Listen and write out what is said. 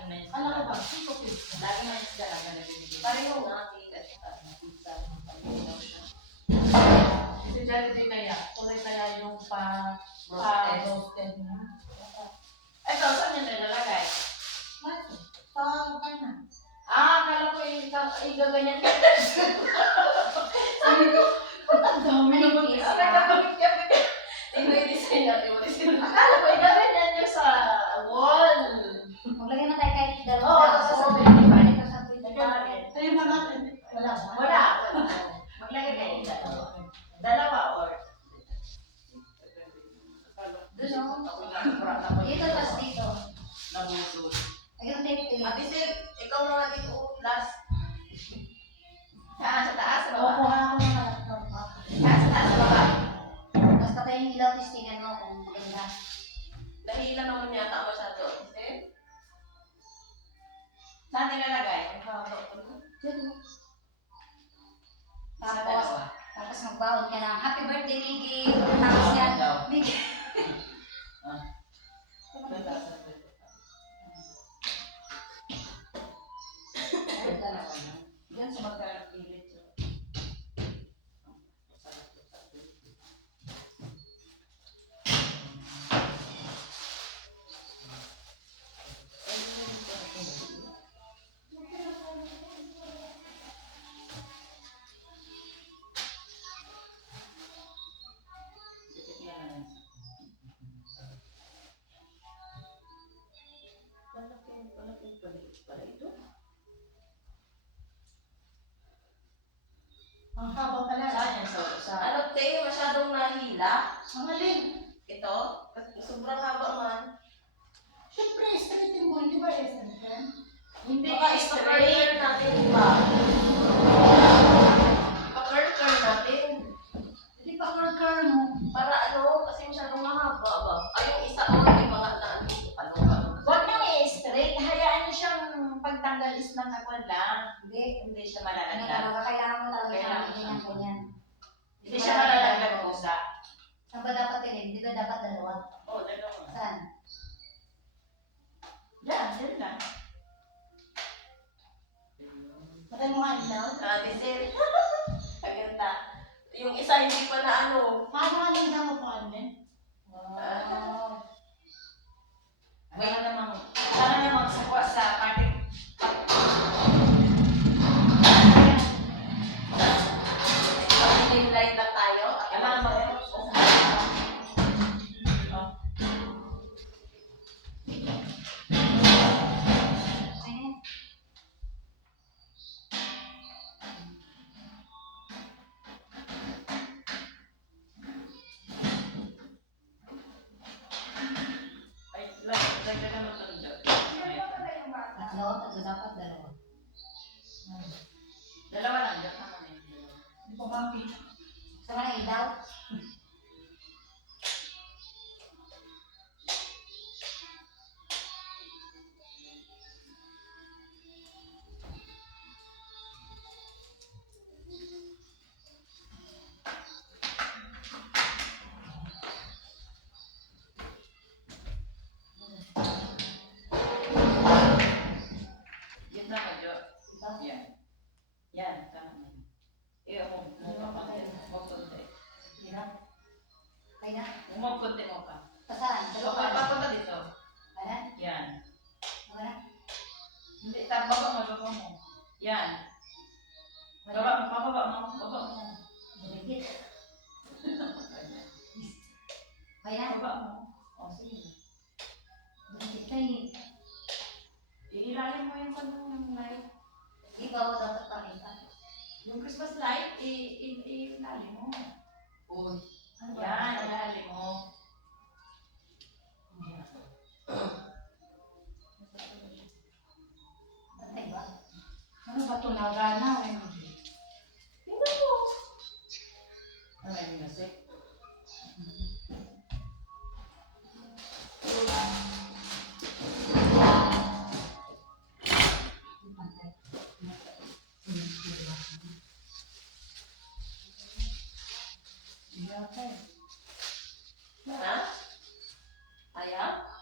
laging na isda. Ano ka ba? Siko pizza. Laging na isda lang na nabibigyan. Pareho nga, tigas siya na pizza. Pamilyaw siya. Si Jollibee kaya. Kulay kaya yung pa... Pa Roasted. niya. Ito, saan yun nilalagay? Maso. Pa kanan. Ah, akala ko yung igaganyan ka. Sabi ko, ang dami. Yes. Dalawa. Or... Doon? Ako ko. Dito, tas dito. Nabusod. Ayun, tape ko Ate yun. Sil, ikaw na nga dito last. Saan? Sa taas? Sa Oo, baba? kuha ako ng laptop. Saan? Sa taas? Sa baba? Tapos patay yung ilaw, testingan mo kung maganda. Dahilan naman yata masyado. Ate? Saan nilalagay? Ang haba ko. Dito. Sa Tapos, dalawa. Tapos magbawal ka ng happy birthday, Miggy. Tapos yan, daw. Miggy. Ah. Sa Palaki, palaki pala ito. Ang haba pala. Saan yan? Sa, sa... Ano, te, masyadong nahila. Ang alin. Ito, sobrang haba man. Siyempre, straightin mo. Hindi ba straightin? Hindi, Baka straight. natin ba? Hindi, Hindi siya ano malalaglag. talaga, kailangan mo talaga siya Kailangan ganyan, siya. ganyan. Hindi siya malalaglag pusa. Saan ba dapat yun? Hindi ba dapat dalawa? Oo, dalawa. Saan? Diyan, diyan lang. Patay mo nga ilaw. Ah, Desir. Ang ganda. Yung isa hindi pa na ano. Paano nga lang mo pa alin? Sama na Eh, mo, mo pa. Mo konti. Hirap. Kaya na. Mo konti mo ka. Pasaran. So, papunta dito. Ayan. Yan. Ayan. Hindi, ta, baba mo, baba mo. Yan. Baba mo, baba mo, baba mo. Ganyan. Ayan. Baba mo. O, sige. Yung Christmas light, i-lali mo. Uy. Ano ba? Yan, ilali mo. Patay ba? Ano ba ito? Nagana? Eh. Tingnan mo. Ano yung music? saya.